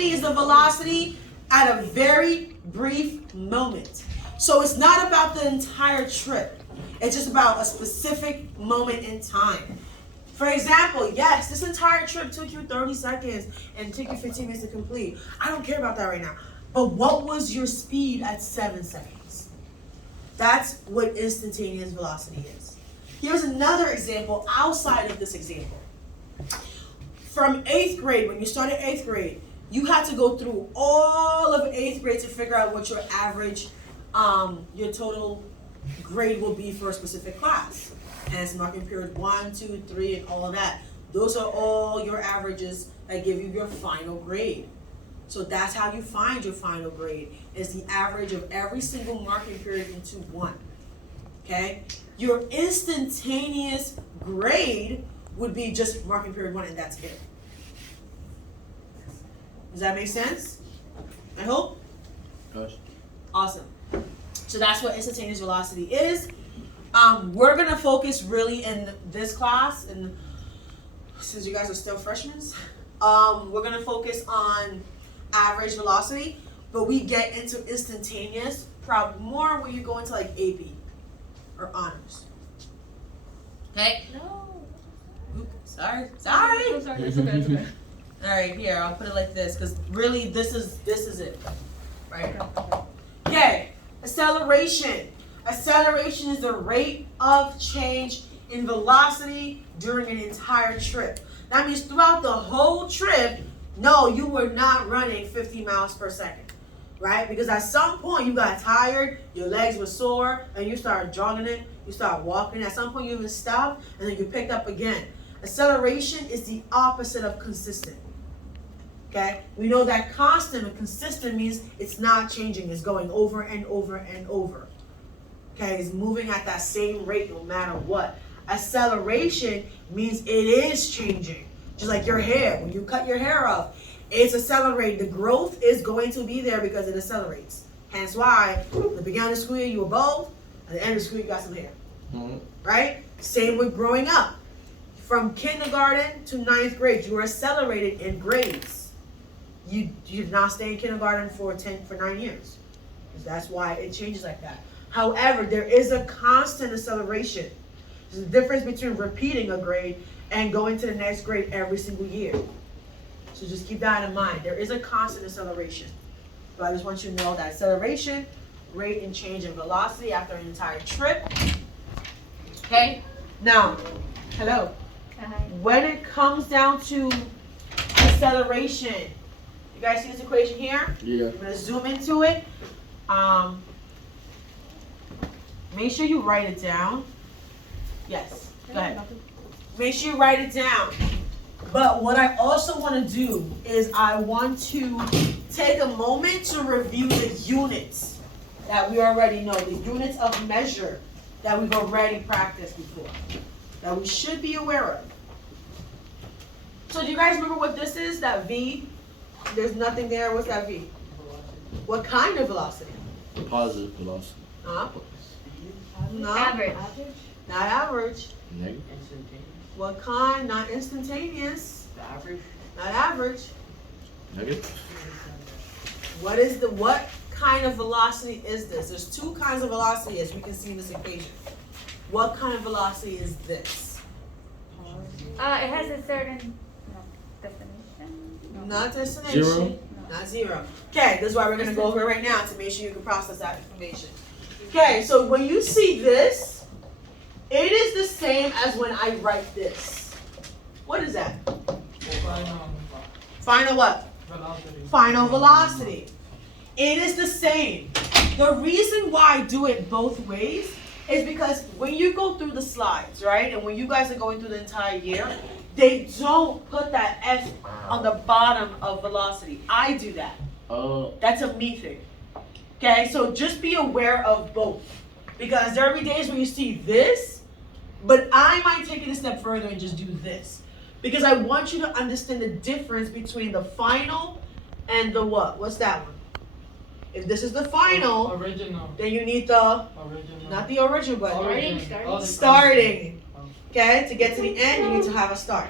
velocity is the velocity at a very brief moment. So it's not about the entire trip. It's just about a specific moment in time. For example, yes, this entire trip took you 30 seconds and took you 15 minutes to complete. I don't care about that right now. But what was your speed at 7 seconds? That's what instantaneous velocity is. Here's another example outside of this example. From 8th grade, when you started 8th grade, you had to go through all of 8th grade to figure out what your average, your total grade will be for a specific class. And it's marking period 1, 2, 3, and all of that. Those are all your averages that give you your final grade. So that's how you find your final grade, is the average of every single marking period into one. Okay? Your instantaneous grade would be just marking period 1, and that's it. Does that make sense? I hope? Yes. Awesome. So that's what instantaneous velocity is. We're going to focus really in this class, and since you guys are still freshmen, we're going to focus on average velocity, but we get into instantaneous probably more when you go into like AP or honors. Okay? No. Oops, sorry. It's okay. All right, here, I'll put it like this, because really this is it. Right? Okay, acceleration. Acceleration is the rate of change in velocity during an entire trip. That means throughout the whole trip, no, you were not running 50 miles per second, right? Because at some point you got tired, your legs were sore, and you started jogging it, you started walking. At some point you even stopped, and then you picked up again. Acceleration is the opposite of consistent. Okay? We know that constant or consistent means it's not changing, it's going over and over and over. Okay, it's moving at that same rate no matter what. Acceleration means it is changing. Just like your hair. When you cut your hair off, it's accelerating. The growth is going to be there because it accelerates. Hence why, at the beginning of the school year, you were bald. At the end of the school year, you got some hair. Mm-hmm. Right? Same with growing up. From kindergarten to 9th grade, you were accelerated in grades. You did not stay in kindergarten for 9 years. That's why it changes like that. However, there is a constant acceleration. There's a difference between repeating a grade and going to the next grade every single year. So just keep that in mind. There is a constant acceleration. So I just want you to know that acceleration, rate and change in velocity after an entire trip. Okay? Now, hello. Hi. When it comes down to acceleration, you guys see this equation here? Yeah. I'm going to zoom into it. Make sure you write it down. Yes, go ahead. Make sure you write it down. But what I also want to do is I want to take a moment to review the units that we already know, the units of measure that we've already practiced before, that we should be aware of. So do you guys remember what this is, that V? There's nothing there. What's that V? What kind of velocity? Positive velocity. No. Average. Not average. Negative. What kind? Not instantaneous. The average. Not average. Negative. What kind of velocity is this? There's two kinds of velocity, as we can see in this equation. What kind of velocity is this? It has a certain definition. No. Not destination. Zero. Not zero. Okay, this is why we're going to go over it right now to make sure you can process that information. Okay, so when you see this, it is the same as when I write this. What is that? Final what? Velocity. Final velocity. It is the same. The reason why I do it both ways is because when you go through the slides, right, and when you guys are going through the entire year, they don't put that F on the bottom of velocity. I do that. That's a me thing. Okay, so just be aware of both. Because there will be days when you see this, but I might take it a step further and just do this. Because I want you to understand the difference between the final and the what? What's that one? If this is the final, Original. then you need the, Original. not the original, but Starting. starting. Okay, to get to the end, you need to have a start.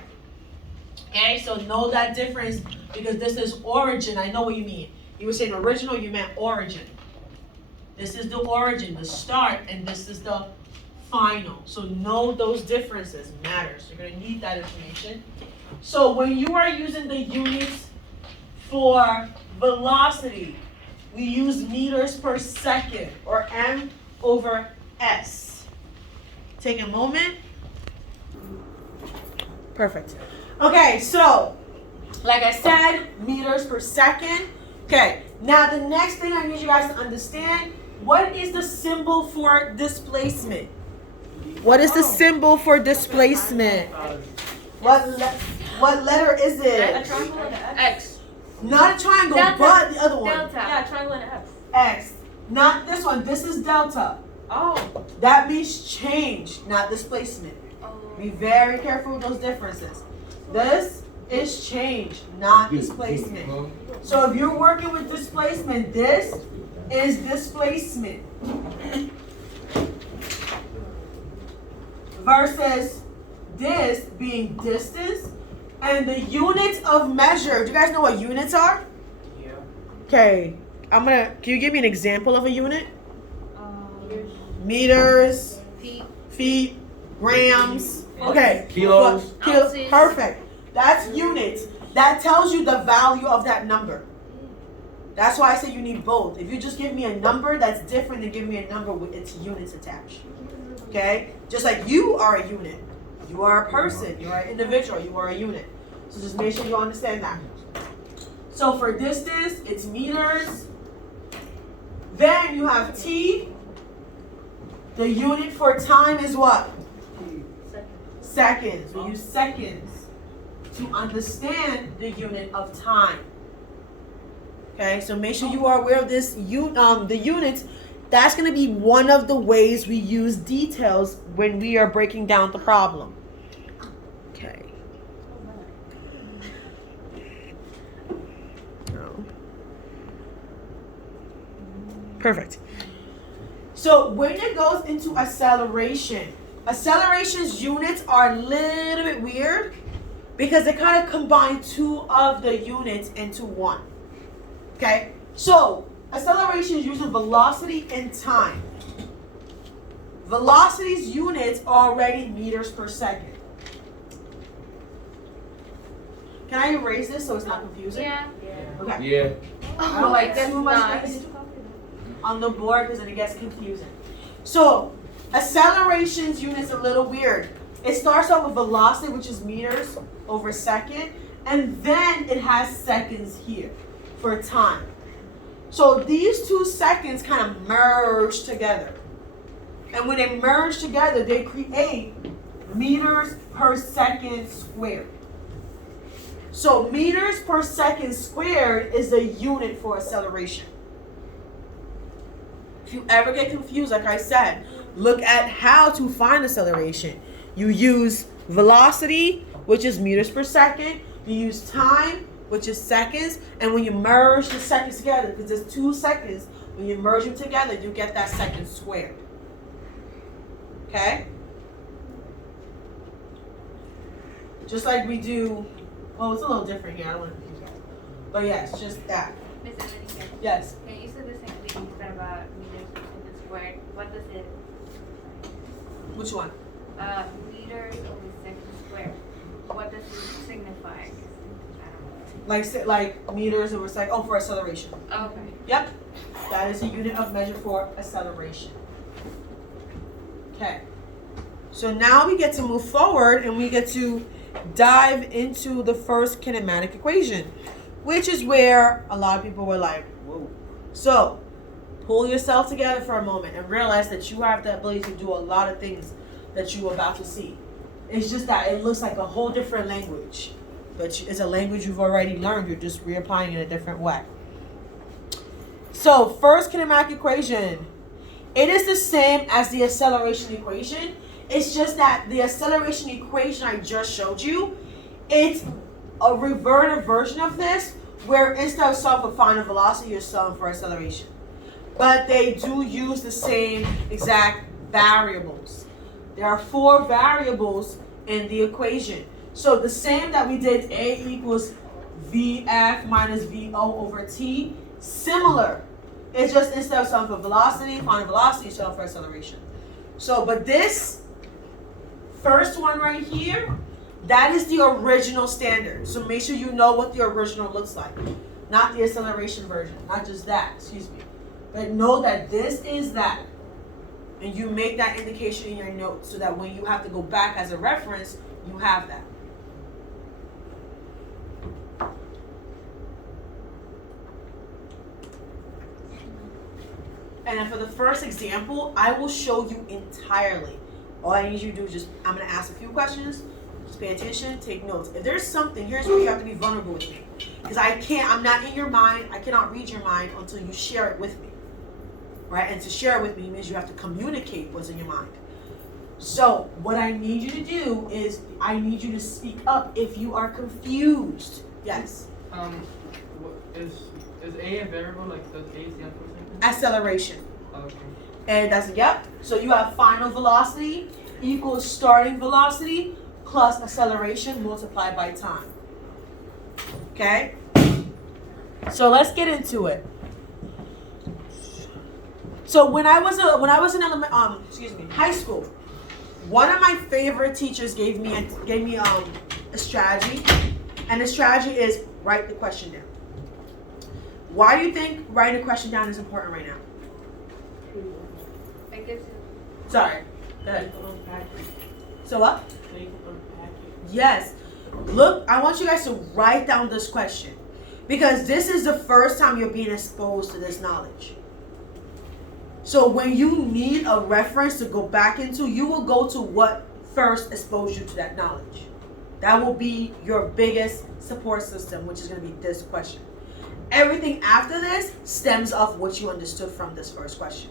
Okay, so know that difference because this is origin. I know what you mean. You were saying original, you meant origin. This is the origin, the start, and this is the final. So know those differences matters. You're going to need that information. So when you are using the units for velocity, we use meters per second or m over s. Take a moment. Perfect. Okay, so like I said, meters per second. Okay, now the next thing I need you guys to understand, what is the symbol for displacement? What is the symbol for displacement? What letter is A it? triangle and an X. Not a triangle, Delta. but the other one. Delta. Yeah, triangle and X. X. Not this one. This is delta. Oh. That means change, not displacement. Be very careful with those differences. This is change, not displacement. So if you're working with displacement, this is displacement. Versus this being distance. And the units of measure. Do you guys know what units are? Yeah. Okay. Can you give me an example of a unit? Meters, feet, grams. Okay. Kilos. Ounces. Perfect. That's units. That tells you the value of that number. That's why I say you need both. If you just give me a number, that's different than give me a number with its units attached. Okay? Just like you are a unit. You are a person. You are an individual. You are a unit. So just make sure you understand that. So for distance, it's meters. Then you have T. The unit for time is what? Seconds. We use seconds to understand the unit of time. Okay, so make sure you are aware of this. The units. That's going to be one of the ways we use details when we are breaking down the problem. Okay. No. Perfect. So when it goes into acceleration, acceleration's units are a little bit weird because they kind of combine two of the units into one. Okay? So acceleration is using velocity and time. Velocity's units are already meters per second. Can I erase this so it's not confusing? Yeah. Okay. Yeah. I don't like That's too not. much space on the board because then it gets confusing. So acceleration's unit's a little weird. It starts out with velocity, which is meters over second, and then it has seconds here for time. So these 2 seconds kind of merge together. And when they merge together, they create meters per second squared. So meters per second squared is the unit for acceleration. If you ever get confused, like I said, look at how to find acceleration. You use velocity, which is meters per second. You use time, which is seconds. And when you merge the seconds together, because there's 2 seconds, when you merge them together, you get that second squared. Okay? Just like we do, well, it's a little different here. I don't want to confuse you guys. But yes, just that. Miss Evelyn, Yes. okay, you said the same thing you said about meters per second squared. What does it? Which one? Meters over second squared. What does it signify? Like meters over second. Oh, for acceleration. Okay. Yep. That is a unit of measure for acceleration. Okay. So now we get to move forward and we get to dive into the first kinematic equation, which is where a lot of people were like, whoa. So pull yourself together for a moment and realize that you have the ability to do a lot of things that you're about to see. It's just that it looks like a whole different language, but it's a language you've already learned. You're just reapplying it in a different way. So first kinematic equation, it is the same as the acceleration equation. It's just that the acceleration equation I just showed you, it's a reverted version of this, where instead of solving for final velocity, you're solving for acceleration. But they do use the same exact variables. There are 4 variables in the equation. So the same that we did A equals VF minus VO over T, similar. It's just instead of solving for velocity, find velocity, solve for acceleration. So, but this first one right here, that is the original standard. So make sure you know what the original looks like. Not the acceleration version, not just that, excuse me. But know that this is that. And you make that indication in your notes so that when you have to go back as a reference, you have that. And then for the first example, I will show you entirely. All I need you to do is just, I'm going to ask a few questions. Just pay attention, take notes. If there's something, here's where you have to be vulnerable with me. Because I'm not in your mind. I cannot read your mind until you share it with me. Right? And to share it with me means you have to communicate what's in your mind. So what I need you to do is I need you to speak up if you are confused. Yes? Is A a variable? Like, does A stand for something? Acceleration. Okay. And that's, yep. So you have final velocity equals starting velocity plus acceleration multiplied by time. Okay? So let's get into it. So when I was in high school, one of my favorite teachers gave me a strategy, and the strategy is write the question down. Why do you think writing a question down is important right now? It gives you. Sorry. Go ahead. So what? Yes. Look, I want you guys to write down this question because this is the first time you're being exposed to this knowledge. So when you need a reference to go back into, you will go to what first exposed you to that knowledge. That will be your biggest support system, which is going to be this question. Everything after this stems off what you understood from this first question.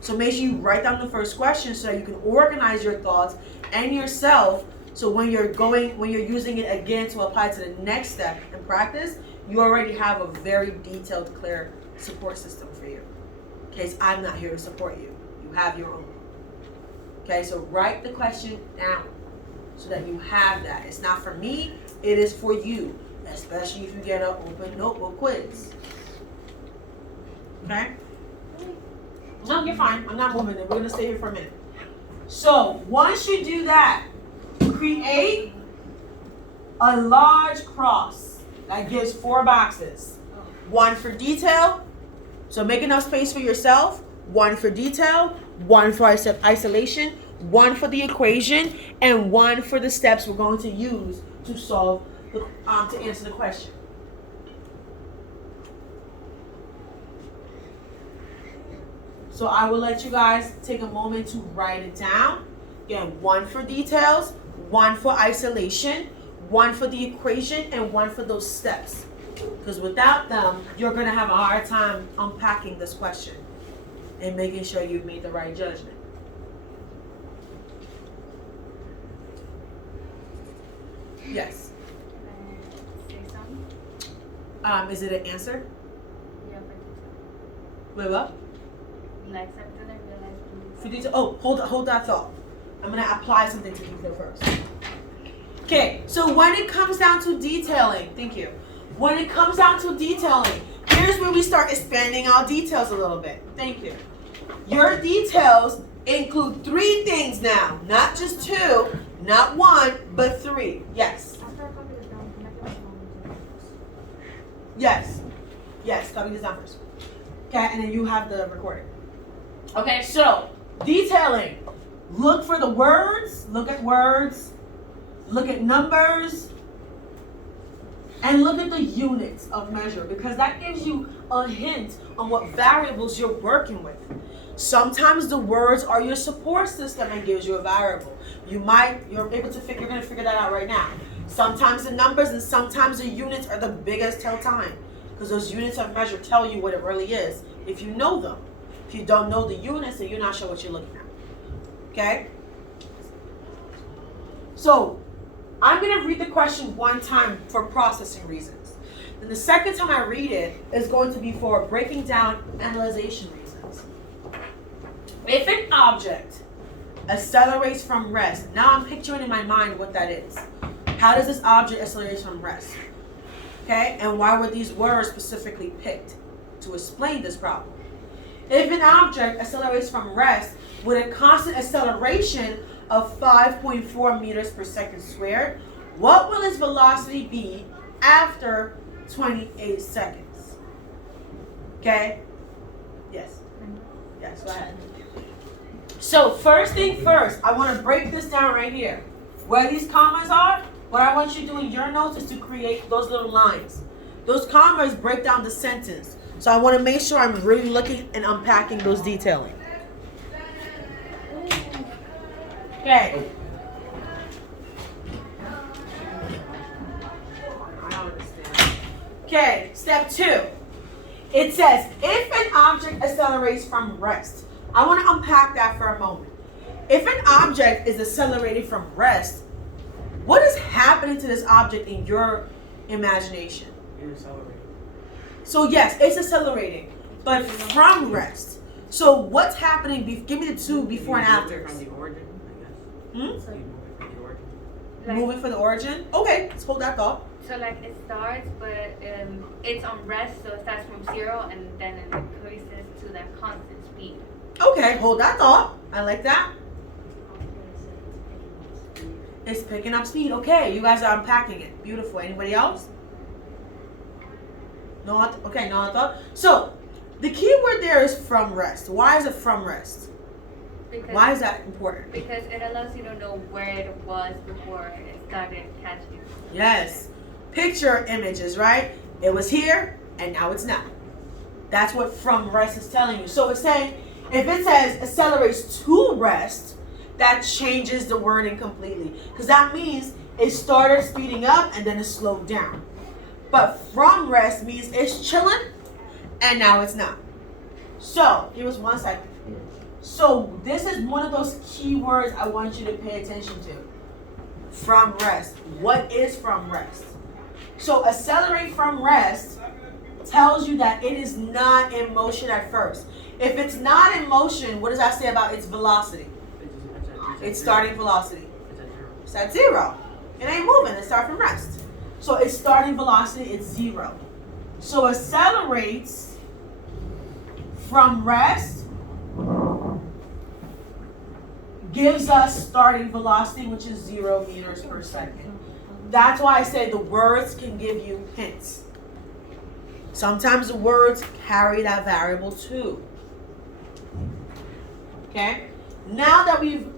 So make sure you write down the first question so that you can organize your thoughts and yourself. So when you're using it again to apply to the next step in practice, you already have a very detailed, clear support system for you. In case I'm not here to support you, you have your own. Okay, so write the question down so that you have that. It's not for me, it is for you. Especially if you get an open notebook quiz. Okay? No, you're fine. I'm not moving it. We're going to stay here for a minute. So, once you do that, create a large cross that gives 4 boxes. 1 for detail. So, make enough space for yourself. 1 for detail. 1 for isolation. 1 for the equation. And 1 for the steps we're going to use to solve to answer the question. So I will let you guys take a moment to write it down. Again, 1 for details, 1 for isolation, 1 for the equation, and 1 for those steps. Because without them, you're going to have a hard time unpacking this question and making sure you've made the right judgment. Yes. Is it an answer? Yeah, but Wait, what? like something I realized. For detail. Oh, hold that thought. I'm gonna apply something to detail first. Okay, so when it comes down to detailing, thank you. When it comes down to detailing, here's where we start expanding our details a little bit. Thank you. Your details include 3 things now, not just 2, not 1, but 3. Yes. Yes. Yes, copy this down first. Okay, and then you have the recording. Okay, so detailing. Look for the words, look at numbers, and look at the units of measure because that gives you a hint on what variables you're working with. Sometimes the words are your support system and gives you a variable. You're going to figure that out right now. Sometimes the numbers and sometimes the units are the biggest tell time because those units of measure tell you what it really is if you know them. If you don't know the units, then you're not sure what you're looking at. Okay? So, I'm going to read the question 1 time for processing reasons. And the second time I read it is going to be for breaking down analyzation reasons. If an object accelerates from rest, now I'm picturing in my mind what that is. How does this object accelerate from rest? Okay, and why were these words specifically picked to explain this problem? If an object accelerates from rest with a constant acceleration of 5.4 meters per second squared, what will its velocity be after 28 seconds? Okay? Yes. Yes, go ahead. So first thing first, I want to break this down right here. Where these commas are, what I want you to do in your notes is to create those little lines. Those commas break down the sentence. So I want to make sure I'm really looking and unpacking those detailing. Okay. I don't understand. Okay, step 2. It says, if an object accelerates from rest. I want to unpack that for a moment. If an object is accelerating from rest, what is happening to this object in your imagination? It's accelerating. So yes, it's accelerating, but from rest. So what's happening? Give me the two before and after. From the origin, I guess. Hmm? You move it from the origin. Like, Moving for the origin? Okay, let's hold that thought. so like it starts, but it's on rest, so it starts from 0 and then it increases to that constant speed. Okay, hold that thought. I like that. It's picking up speed. Okay, you guys are unpacking it. Beautiful. Anybody else? No, okay, no thought. So, the key word there is from rest. Why is it from rest? Because, Why is that important? Because it allows you to know where it was before it started catching. Yes. Picture images, right? It was here and now it's not. That's what from rest is telling you. So it's saying, if it says accelerates to rest, that changes the wording completely. Because that means it started speeding up and then it slowed down. But from rest means it's chilling and now it's not. So, give us 1 second. So, this is one of those key words I want you to pay attention to. From rest. What is from rest? So, accelerate from rest tells you that it is not in motion at first. If it's not in motion, what does that say about its velocity? Its starting velocity. It's at 0. It ain't moving. It starts from rest. So its starting velocity is 0. So accelerates from rest gives us starting velocity, which is 0 meters per second. That's why I say the words can give you hints. Sometimes the words carry that variable too. Okay? Now that we've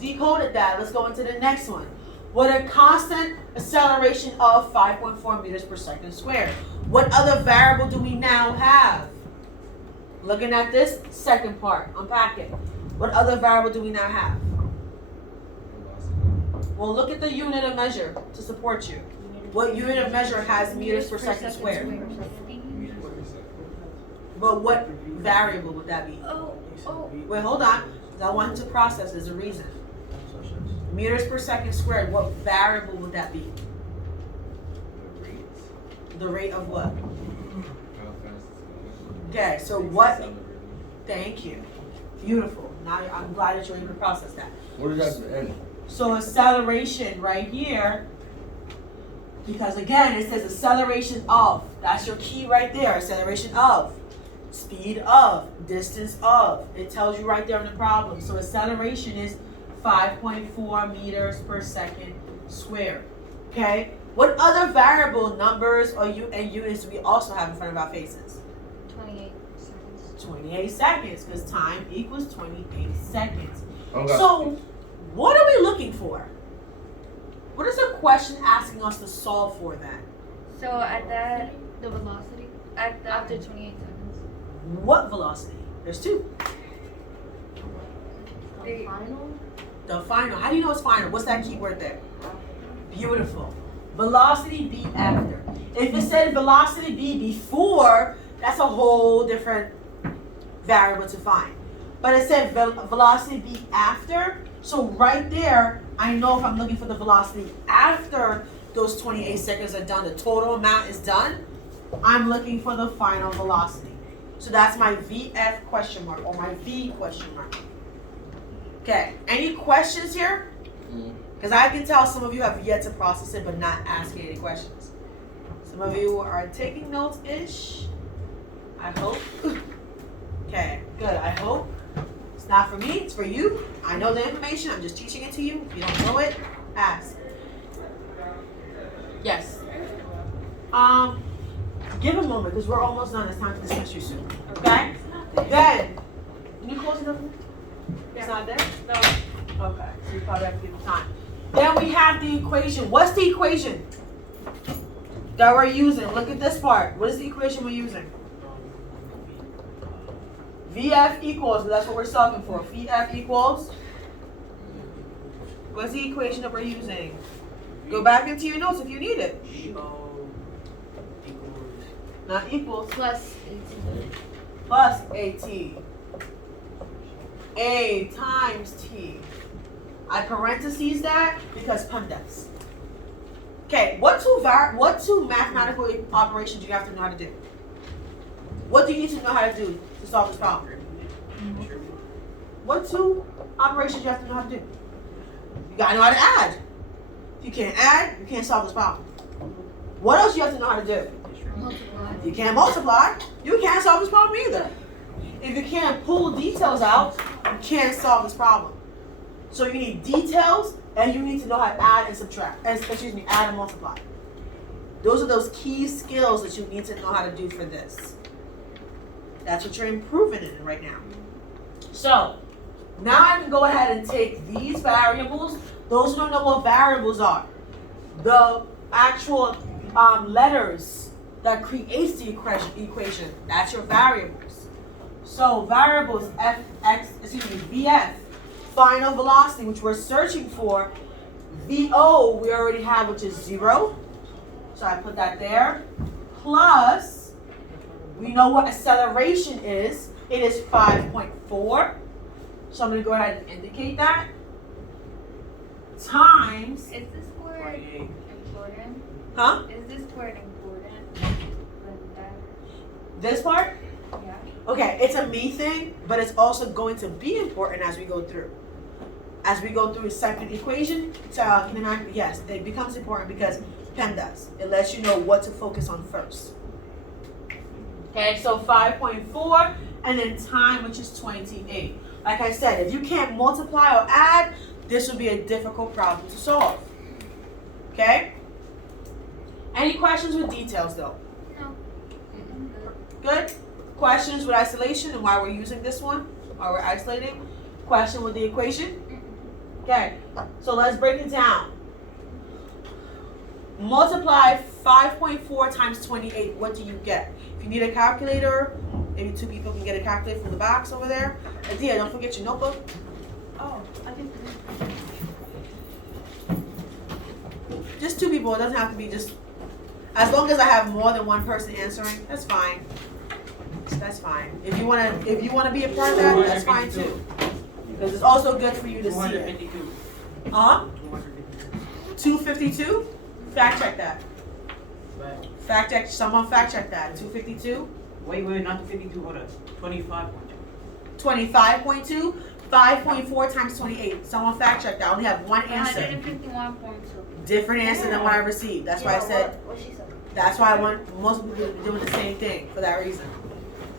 decoded that, let's go into the next one. With a constant acceleration of 5.4 meters per second squared. What other variable do we now have? Looking at this second part, unpack it. What other variable do we now have? Well, look at the unit of measure to support you. What unit of measure has meters per second squared? But what variable would that be? Wait, hold on. I want him to process. There's a reason. Meters per second squared, what variable would that be? The rate of what? Okay, so what? Thank you. Beautiful. Now I'm glad that you're able to process that. What does that end? So acceleration right here, because again, it says acceleration of. That's your key right there. Acceleration of. Speed of. Distance of. It tells you right there in the problem. So acceleration is 5.4 meters per second squared. Okay? What other variable numbers or and units do we also have in front of our faces? 28 seconds. 28 seconds, because time equals 28 seconds. Okay. So, what are we looking for? What is the question asking us to solve for then? So at that, The velocity at the, after 28 seconds. What velocity? There's two. The final? The final. How do you know it's final? What's that key word there? Beautiful. Velocity be after. If it said velocity be before, that's a whole different variable to find. But it said velocity be after. So right there, I know if I'm looking for the velocity after those 28 seconds are done, the total amount is done, I'm looking for the final velocity. So that's my VF question mark or my V question mark. Okay, any questions here? Because I can tell some of you have yet to process it but not asking any questions. Some of you are taking notes-ish. I hope. Okay, good. I hope. It's not for me, it's for you. I know the information, I'm just teaching it to you. If you don't know it, ask. Yes. Give a moment because we're almost done. It's time to dismiss you soon. Okay? Then, can you close it up? It's not there? No. Okay, so you probably have to give it time. Then we have the equation. What's the equation that we're using? Look at this part. What is the equation we're using? VF equals, that's what we're solving for. VF equals. What's the equation that we're using? Go back into your notes if you need it. Not equals. Plus 18. Plus AT. A times T. I parentheses that because PEMDAS. Okay, what two mathematical operations do you have to know how to do? What do you need to know how to do to solve this problem? What two operations you have to know how to do? You gotta know how to add. If you can't add, you can't solve this problem. What else you have to know how to do? Multiply. If you can't multiply, you can't solve this problem either. If you can't pull details out, you can't solve this problem. So you need details and you need to know how to add and subtract. Add and multiply. Those are those key skills that you need to know how to do for this. That's what you're improving in right now. So now I can go ahead and take these variables. Those who don't know what variables are, the actual letters that creates the equation, that's your variables. So variables VF, final velocity, which we're searching for. VO, we already have, which is 0. So I put that there. Plus, we know what acceleration is. It is 5.4. So I'm going to go ahead and indicate that. Times. Is this word important? Huh? Is this word important? Than that? This part? Yeah. Okay, it's a me thing, but it's also going to be important as we go through. As we go through the second equation, kinematic, yes, it becomes important because PEMDAS. It lets you know what to focus on first. Okay, so 5.4 and then time, which is 28. Like I said, if you can't multiply or add, this would be a difficult problem to solve. Okay? Any questions with details though? No. Good? Questions with isolation and why we're using this one? Why we're isolating? Question with the equation? Okay, so let's break it down. Multiply 5.4 times 28. What do you get? If you need a calculator, maybe two people can get a calculator from the box over there. Adia, don't forget your notebook. Oh, I think. Just two people. It doesn't have to be just. As long as I have more than one person answering, that's fine. That's fine. If you wanna be a part of that, that's fine too. Because it's also good for you to see it. 252. 252? Fact check that. Fact check. Someone fact check that. 252. Wait, not 52. Hold on. 25.2. 25.2. 5.4 times 28. Someone fact check that. I only have one answer. 151.2. Different answer than what I received. That's why I said. What she said. That's why I want most people to be doing the same thing for that reason.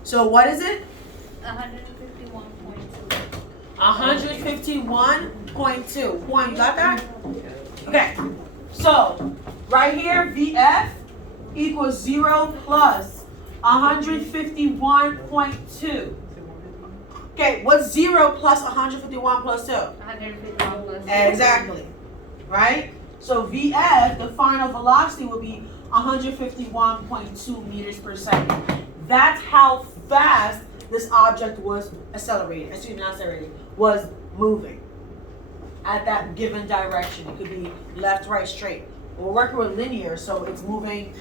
So what is it? 151.2. 151.2. Juan, you got that? Okay. So right here, VF equals 0 plus 151.2. Okay, what's 0 plus 151 plus 2? 151 plus 2. Exactly. Right? So VF, the final velocity, will be 151.2 meters per second. That's how fast this object was accelerated. Excuse me, not accelerated, was moving at that given direction. It could be left, right, straight. We're working with linear, so it's moving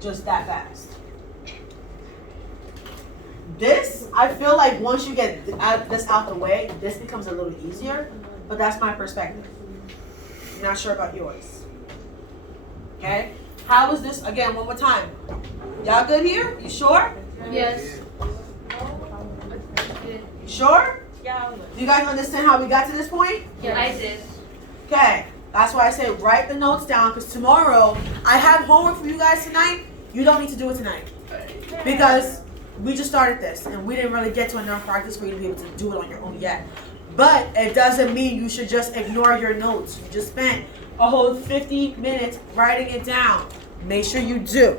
just that fast. This, I feel like once you get this out the way, this becomes a little easier, but that's my perspective. I'm not sure about yours. Okay? How is this, again, one more time. Y'all good here? You sure? Yes. You sure? Yeah. Do you guys understand how we got to this point? Yeah, I did. Okay, that's why I say write the notes down, because tomorrow I have homework for you guys tonight. You don't need to do it tonight because we just started this and we didn't really get to enough practice for you to be able to do it on your own yet. But it doesn't mean you should just ignore your notes. You just spent a whole 50 minutes writing it down. Make sure you do.